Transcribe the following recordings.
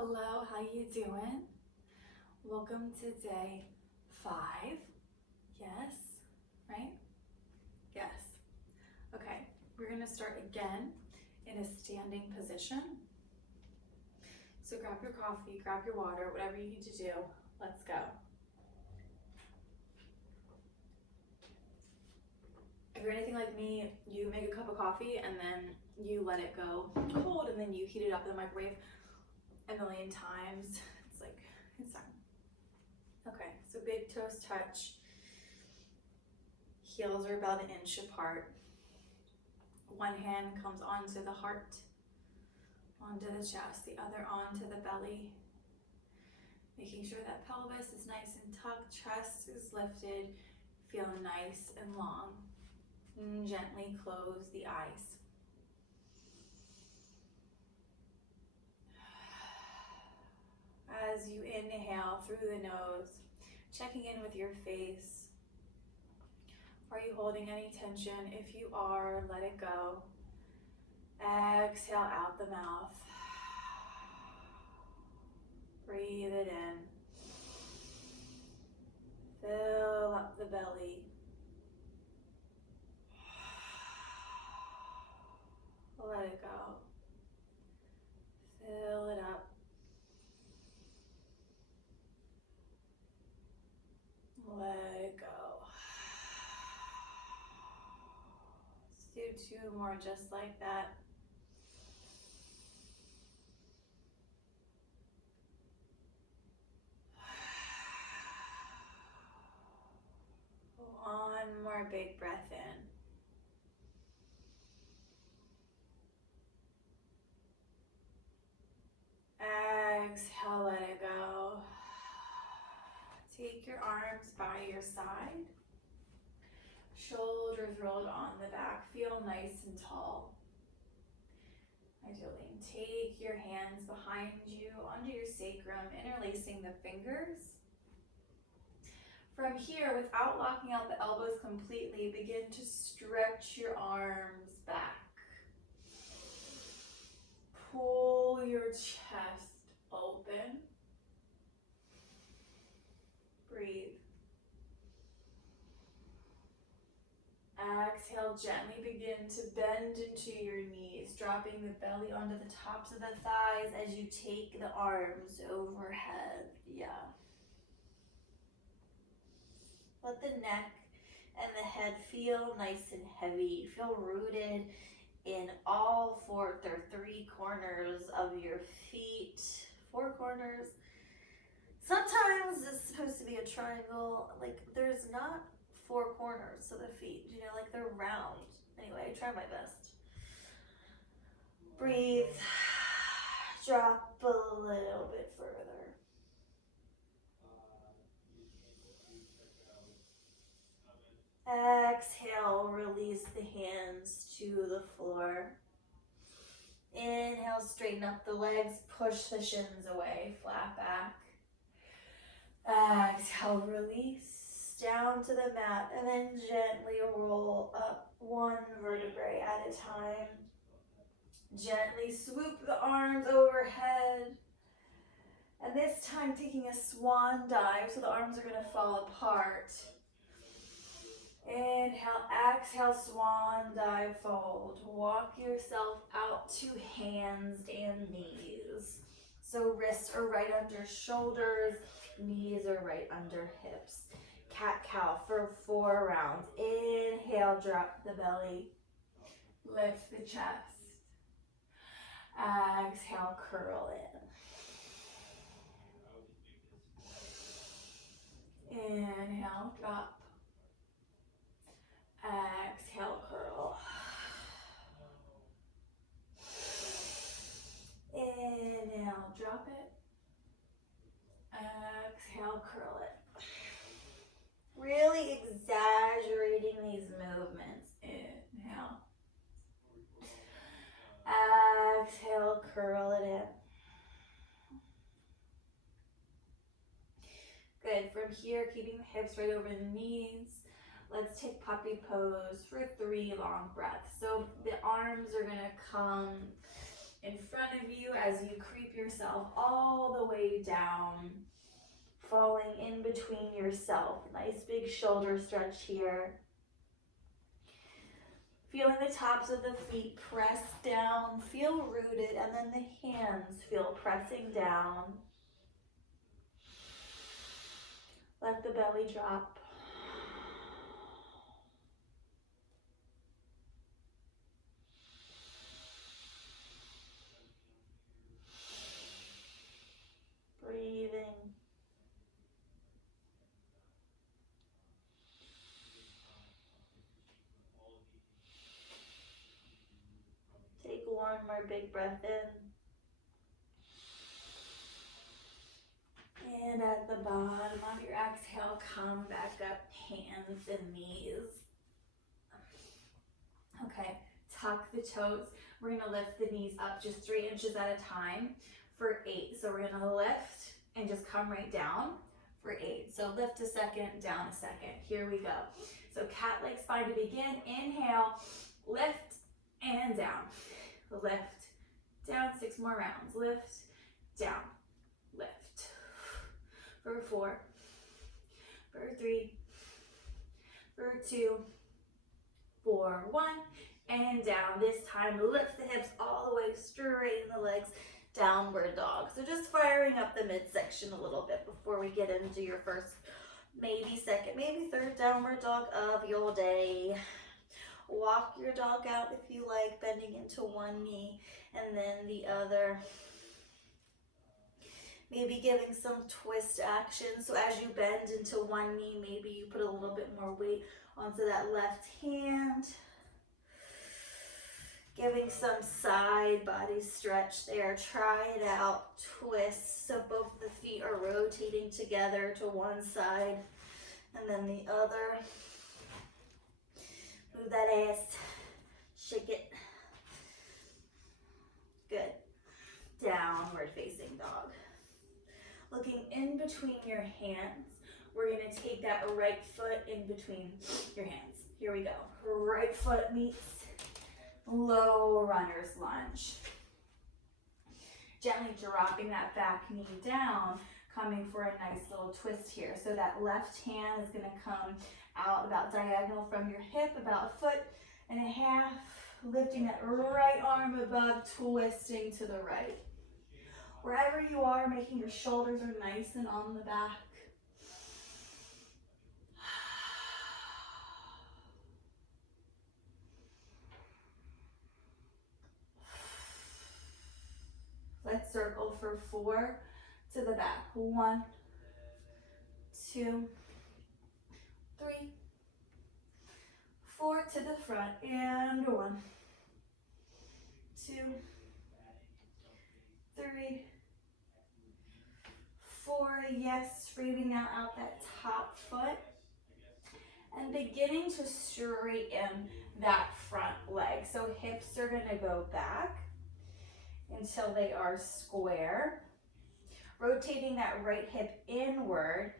Hello, how you doing? Welcome to day 5. Yes, right? Yes. Okay, we're gonna start again in a standing position. So grab your coffee, grab your water, whatever you need to do. Let's go. If you're anything like me, you make a cup of coffee and then you let it go cold and then you heat it up in the microwave a million times. It's done. Okay, so big toes touch. Heels are about 1 inch apart. One hand comes onto the heart, onto the chest, the other onto the belly. Making sure that pelvis is nice and tucked, chest is lifted, feel nice and long. And gently close the eyes. As you inhale through the nose, checking in with your face. Are you holding any tension? If you are, let it go. Exhale out the mouth. Breathe it in. Fill up the belly. Let it go. Fill it up. Let it go. Let's do 2 more just like that. One more big breath in. Exhale, let it go. Take your arms by your side. Shoulders rolled on the back. Feel nice and tall. As you lean, take your hands behind you onto your sacrum, interlacing the fingers. From here, without locking out the elbows completely, begin to stretch your arms back. Pull your chest open. Breathe. Exhale, gently begin to bend into your knees, dropping the belly onto the tops of the thighs as you take the arms overhead. Yeah. Let the neck and the head feel nice and heavy. Feel rooted in all 3 corners of your feet. 4 corners. Sometimes it's supposed to be a triangle. Like, there's not 4 corners to the feet. You know, like they're round. Anyway, I try my best. Breathe. Drop a little bit further. Exhale, release the hands to the floor. Inhale, straighten up the legs, push the shins away, flat back. Exhale, release down to the mat, and then gently roll up 1 vertebrae at a time. Gently swoop the arms overhead. And this time taking a swan dive, so the arms are gonna fall apart. Inhale, exhale, swan dive, fold. Walk yourself out to hands and knees. So wrists are right under shoulders, knees are right under hips. Cat-cow for 4 rounds. Inhale, drop the belly. Lift the chest. Exhale, curl in. Inhale, drop. Exhale, curl. Inhale, drop it. Exhale, curl it. Really exaggerating these movements. Inhale. Exhale, curl it in. Good. From here, keeping the hips right over the knees. Let's take puppy pose for 3 long breaths. So the arms are gonna come in front of you as you creep your yourself all the way down, falling in between yourself. Nice big shoulder stretch here. Feeling the tops of the feet press down, feel rooted, and then the hands feel pressing down. Let the belly drop. Breathing. Take one more big breath in. And at the bottom of your exhale, come back up, hands and knees. Okay, tuck the toes. We're gonna lift the knees up just 3 inches at a time for 8. So we're gonna lift and just come right down for 8. So lift a second, down a second. Here we go. So cat-like spine to begin. Inhale, lift and down. Lift, down, 6 more rounds. Lift, down, lift. For 4, for 3, for 2, for 1, and down. This time, lift the hips all the way, straighten the legs, downward dog. So just firing up the midsection a little bit before we get into your first, maybe second, maybe third downward dog of your day. Walk your dog out if you like, bending into one knee and then the other. Maybe giving some twist action. So as you bend into one knee, maybe you put a little bit more weight onto that left hand. Giving some side body stretch there. Try it out. Twist. So both the feet are rotating together to one side and then the other. Move that ass. Shake it. Good. Downward facing dog. Looking in between your hands, we're gonna take that right foot in between your hands. Here we go. Right foot meets low runner's lunge. Gently dropping that back knee down, coming for a nice little twist here. So that left hand is gonna come out about diagonal from your hip, about a foot and a half, lifting that right arm above, twisting to the right. Wherever you are, making your shoulders are nice and on the back. Let's circle for 4 to the back. 1, 2, 3, 4 to the front, and 1, 2, 3, 4, yes, straightening out that top foot and beginning to straighten that front leg. So hips are gonna go back until they are square. Rotating that right hip inward,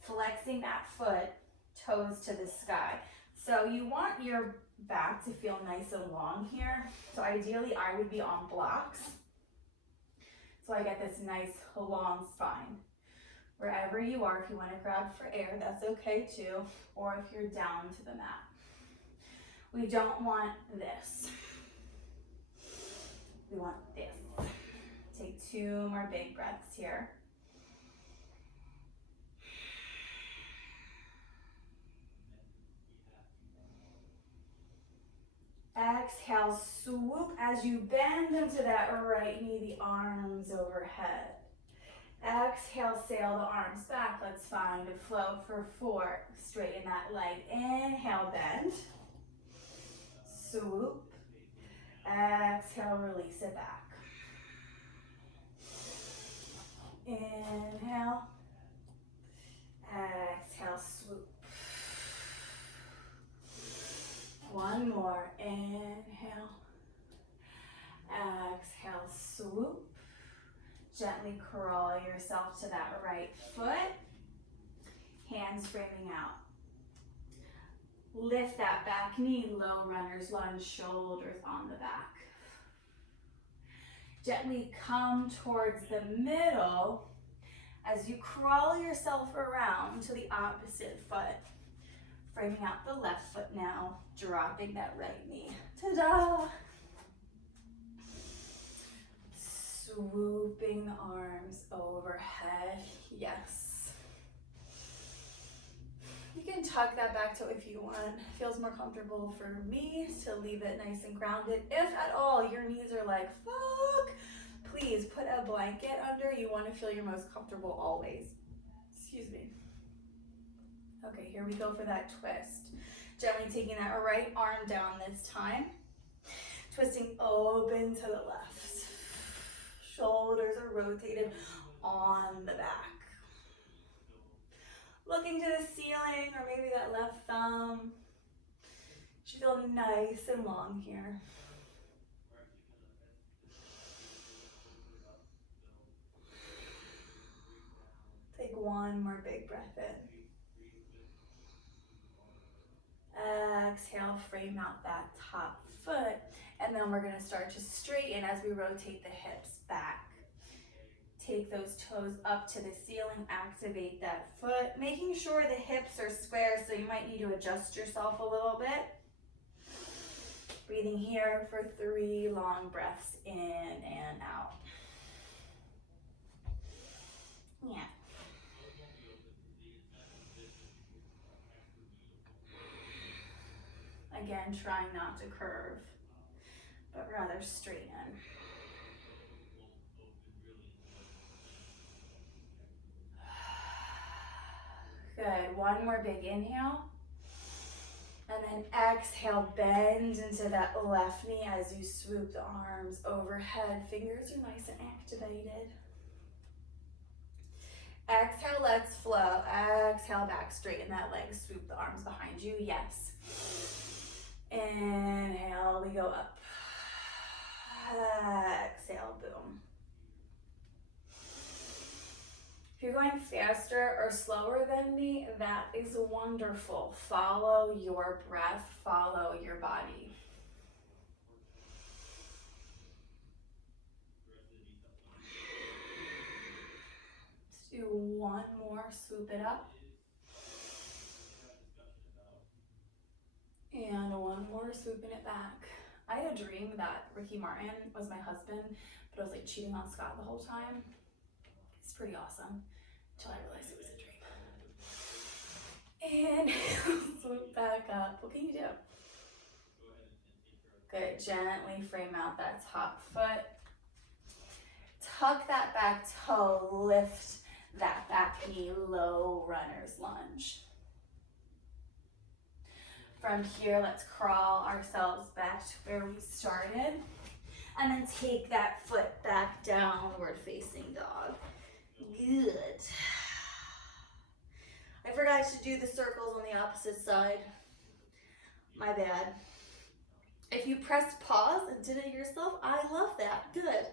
flexing that foot, toes to the sky. So you want your back to feel nice and long here. So ideally I would be on blocks. So I get this nice long spine. Wherever you are, if you want to grab for air, that's okay too. Or if you're down to the mat. We don't want this. We want this. Take 2 more big breaths here. Exhale, swoop as you bend into that right knee, the arms overhead. Exhale, sail the arms back. Let's find a flow for 4. Straighten that leg. Inhale, bend. Swoop. Exhale, release it back. Inhale. Exhale, swoop. One more. Inhale. Exhale, swoop. Gently crawl yourself to that right foot. Hands framing out. Lift that back knee, low runner's lunge, shoulders on the back. Gently come towards the middle as you crawl yourself around to the opposite foot. Framing out the left foot now, dropping that right knee. Ta-da! Swooping the arms overhead. Yes. You can tuck that back toe if you want. Feels more comfortable for me to leave it nice and grounded. If at all your knees are like, fuck, please put a blanket under. You want to feel your most comfortable always. Excuse me. Okay, here we go for that twist. Gently taking that right arm down this time. Twisting open to the left. Shoulders are rotated on the back. Looking to the ceiling or maybe that left thumb. Should feel nice and long here. Take one more big breath in. Exhale, frame out that top foot. And then we're gonna start to straighten as we rotate the hips back. Take those toes up to the ceiling, activate that foot, making sure the hips are square, so you might need to adjust yourself a little bit. Breathing here for 3 long breaths in and out. Yeah. Again, trying not to curve, but rather straighten. Good, one more big inhale. And then exhale, bend into that left knee as you swoop the arms overhead. Fingers are nice and activated. Exhale, let's flow. Exhale, back, straighten that leg, swoop the arms behind you, yes. Inhale, we go up. Exhale, boom. If you're going faster or slower than me, that is wonderful. Follow your breath, follow your body. Let's do one more, swoop it up. And one more, swooping it back. I had a dream that Ricky Martin was my husband, but I was like cheating on Scott the whole time. It's pretty awesome, until I realized it was a dream. And swoop back up. What can you do? Good, gently frame out that top foot. Tuck that back toe, lift that back knee, low runner's lunge. From here, let's crawl ourselves back to where we started. And then take that foot back, downward facing dog. Good. I forgot to do the circles on the opposite side. My bad. If you pressed pause and did it yourself, I love that. Good.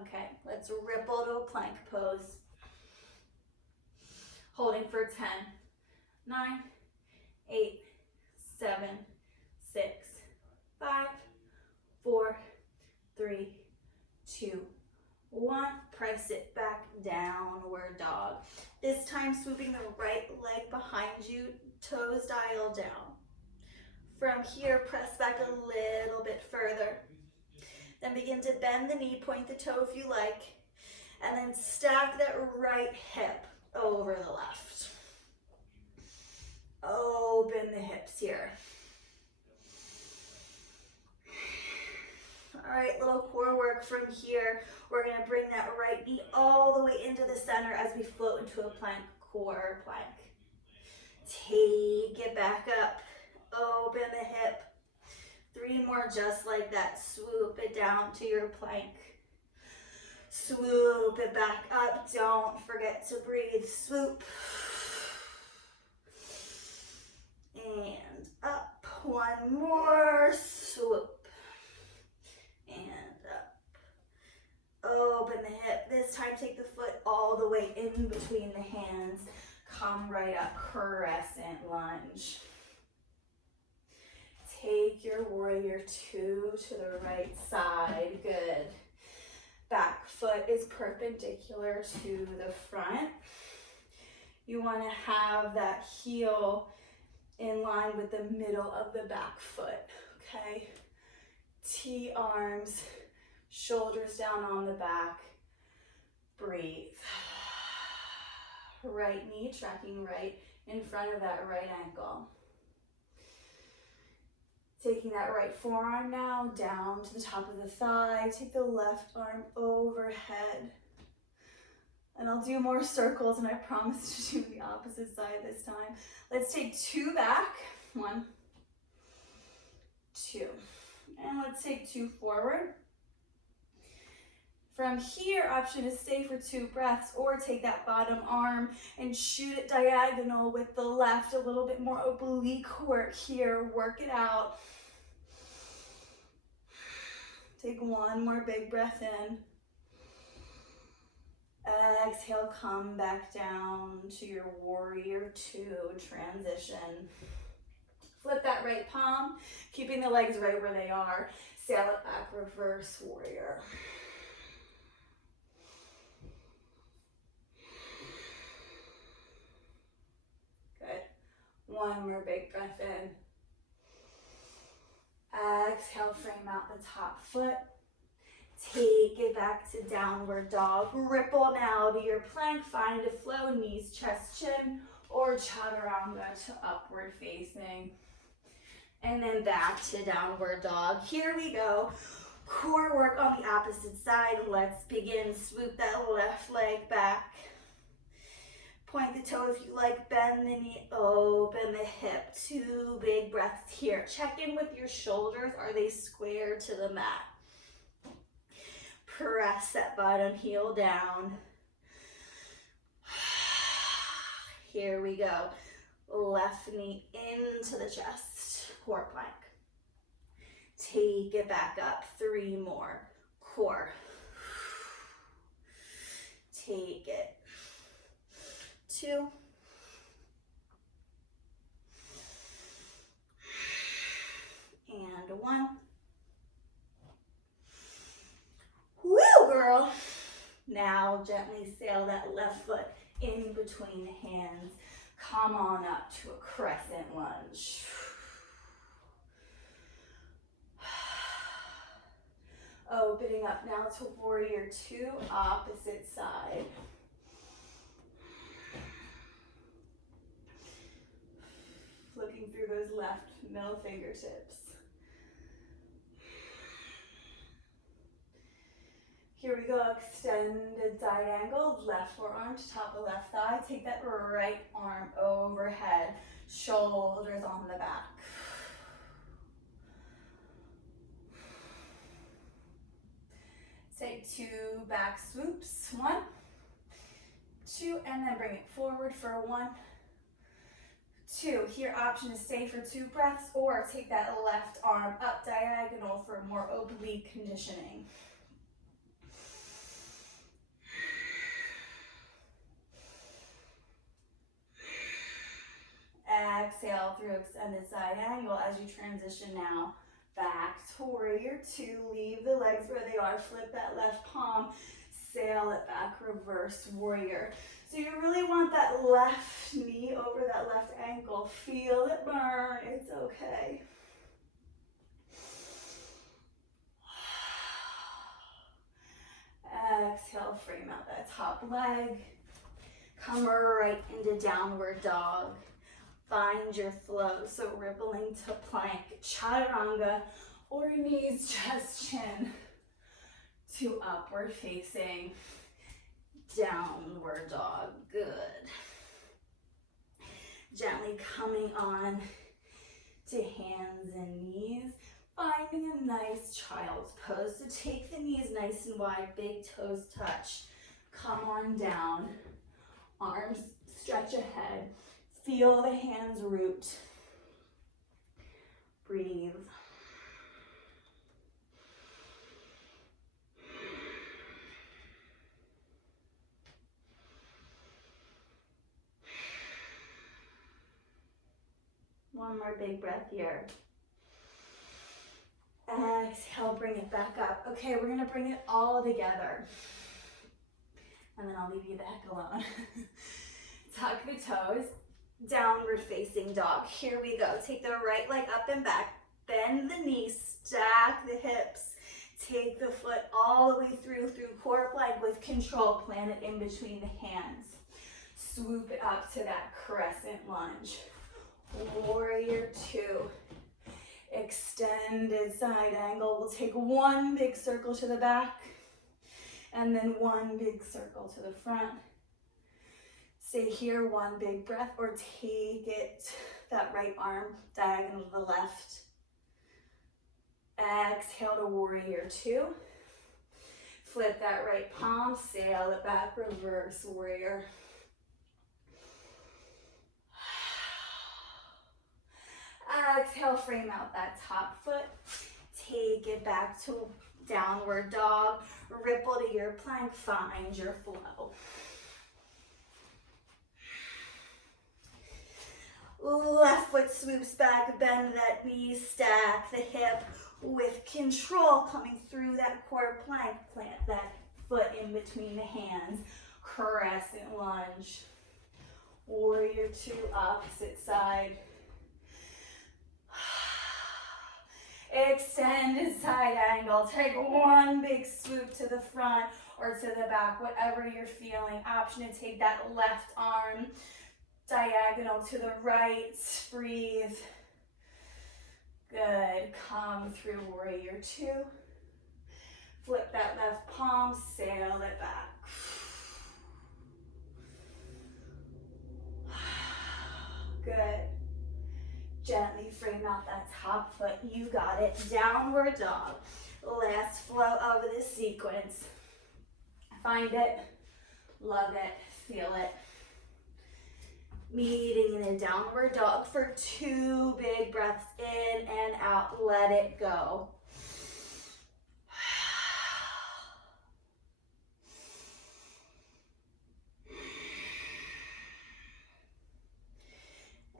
Okay, let's ripple to a plank pose. Holding for 10, 9, 8, 7, 6, 5, 4, 3, 2, 1. Press it back, downward dog. This time swooping the right leg behind you, toes dial down. From here, press back a little bit further. Then begin to bend the knee, point the toe if you like, and then stack that right hip over the left. Open the hips here. All right, little core work from here. We're gonna bring that right knee all the way into the center as we float into a plank, core plank. Take it back up, open the hip. 3 more just like that. Swoop it down to your plank. Swoop it back up. Don't forget to breathe. Swoop. And up. 1 more. Swoop. And up. Open the hip. This time take the foot all the way in between the hands. Come right up. Crescent lunge. Take your warrior two to the right side. Good. Back foot is perpendicular to the front. You want to have that heel in line with the middle of the back foot, okay? T arms, shoulders down on the back. Breathe. Right knee tracking right in front of that right ankle. Taking that right forearm now down to the top of the thigh. Take the left arm overhead. And I'll do more circles, and I promise to do the opposite side this time. Let's take two back. 1, 2. And let's take 2 forward. From here, option is stay for 2 breaths, or take that bottom arm and shoot it diagonal with the left. A little bit more oblique work here. Work it out. Take 1 more big breath in. Exhale, come back down to your warrior 2 transition. Flip that right palm, keeping the legs right where they are. Sail it back, reverse warrior. Good. 1 more big breath in. Exhale, frame out the top foot. Take it back to downward dog. Ripple now to your plank. Find a flow, knees, chest, chin, or chaturanga to upward facing. And then back to downward dog. Here we go. Core work on the opposite side. Let's begin. Swoop that left leg back. Point the toe if you like. Bend the knee. Open the hip. 2 big breaths here. Check in with your shoulders. Are they square to the mat? Press that bottom heel down. Here we go. Left knee into the chest. Core plank. Take it back up. 3 more. Core. Take it. 2. And 1. Woo, girl. Now gently sail that left foot in between the hands. Come on up to a crescent lunge. Opening up now to warrior 2, opposite side. Looking through those left middle fingertips. Here we go, extended side angle, left forearm to top of left thigh. Take that right arm overhead, shoulders on the back. Take 2 back swoops. 1, 2, and then bring it forward for 1, 2. Here, option is stay for 2 breaths, or take that left arm up diagonal for more oblique conditioning. Exhale through extended side angle as you transition now back to warrior 2. Leave the legs where they are. Flip that left palm. Sail it back, reverse warrior. So you really want that left knee over that left ankle. Feel it burn. It's okay. Exhale, frame out that top leg. Come right into downward dog. Find your flow, so rippling to plank, chaturanga, or knees, chest, chin, to upward facing, downward dog. Good. Gently coming on to hands and knees, finding a nice child's pose. So take the knees nice and wide, big toes touch. Come on down, arms stretch ahead. Feel the hands root. Breathe. One more big breath here. bring it back up. Okay, we're gonna bring it all together. And then I'll leave you the heck alone. Tuck the toes, downward facing dog. Here we go. Take the right leg up and back. Bend the knees, stack the hips. Take the foot all the way through core plank with control. Plant it in between the hands. Swoop it up to that crescent lunge. Warrior two. Extended side angle. We'll take one big circle to the back and then one big circle to the front. Stay here, one big breath, or take it, that right arm diagonal to the left. Exhale to warrior two. Flip that right palm, sail it back, reverse warrior. Exhale, frame out that top foot. Take it back to downward dog. Ripple to your plank, find your flow. Left foot swoops back, bend that knee, stack the hip with control coming through that core plank. Plant that foot in between the hands. Crescent lunge. Warrior two, opposite side. Extended side angle. Take one big swoop to the front or to the back, whatever you're feeling. Option to take that left arm diagonal to the right. Breathe. Good. Come through warrior two. Flip that left palm, sail it back. Good. Gently frame out that top foot. You got it. Downward dog. Last flow of this sequence. Find it. Love it. Feel it. Meeting in a downward dog for two big breaths in and out. Let it go.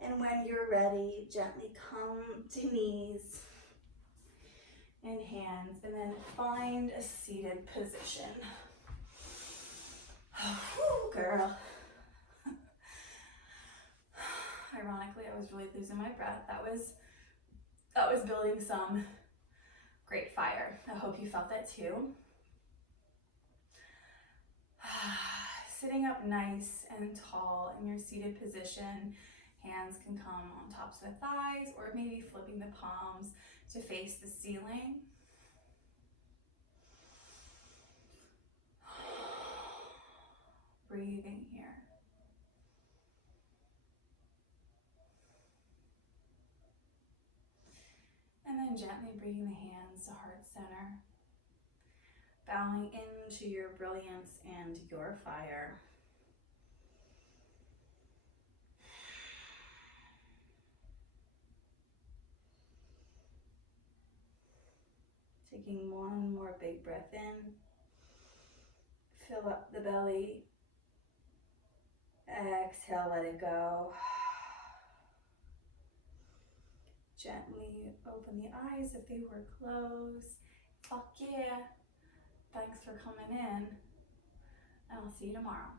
And when you're ready, gently come to knees and hands, and then find a seated position. Whew, girl. Ironically, I was really losing my breath. That was building some great fire. I hope you felt that too. Sitting up nice and tall in your seated position. Hands can come on tops of the thighs or maybe flipping the palms to face the ceiling. Breathing here. And then gently bringing the hands to heart center. Bowing into your brilliance and your fire. Taking one more big breath in. Fill up the belly. Exhale, let it go. Gently open the eyes if they were closed. Fuck yeah. Thanks for coming in. And I'll see you tomorrow.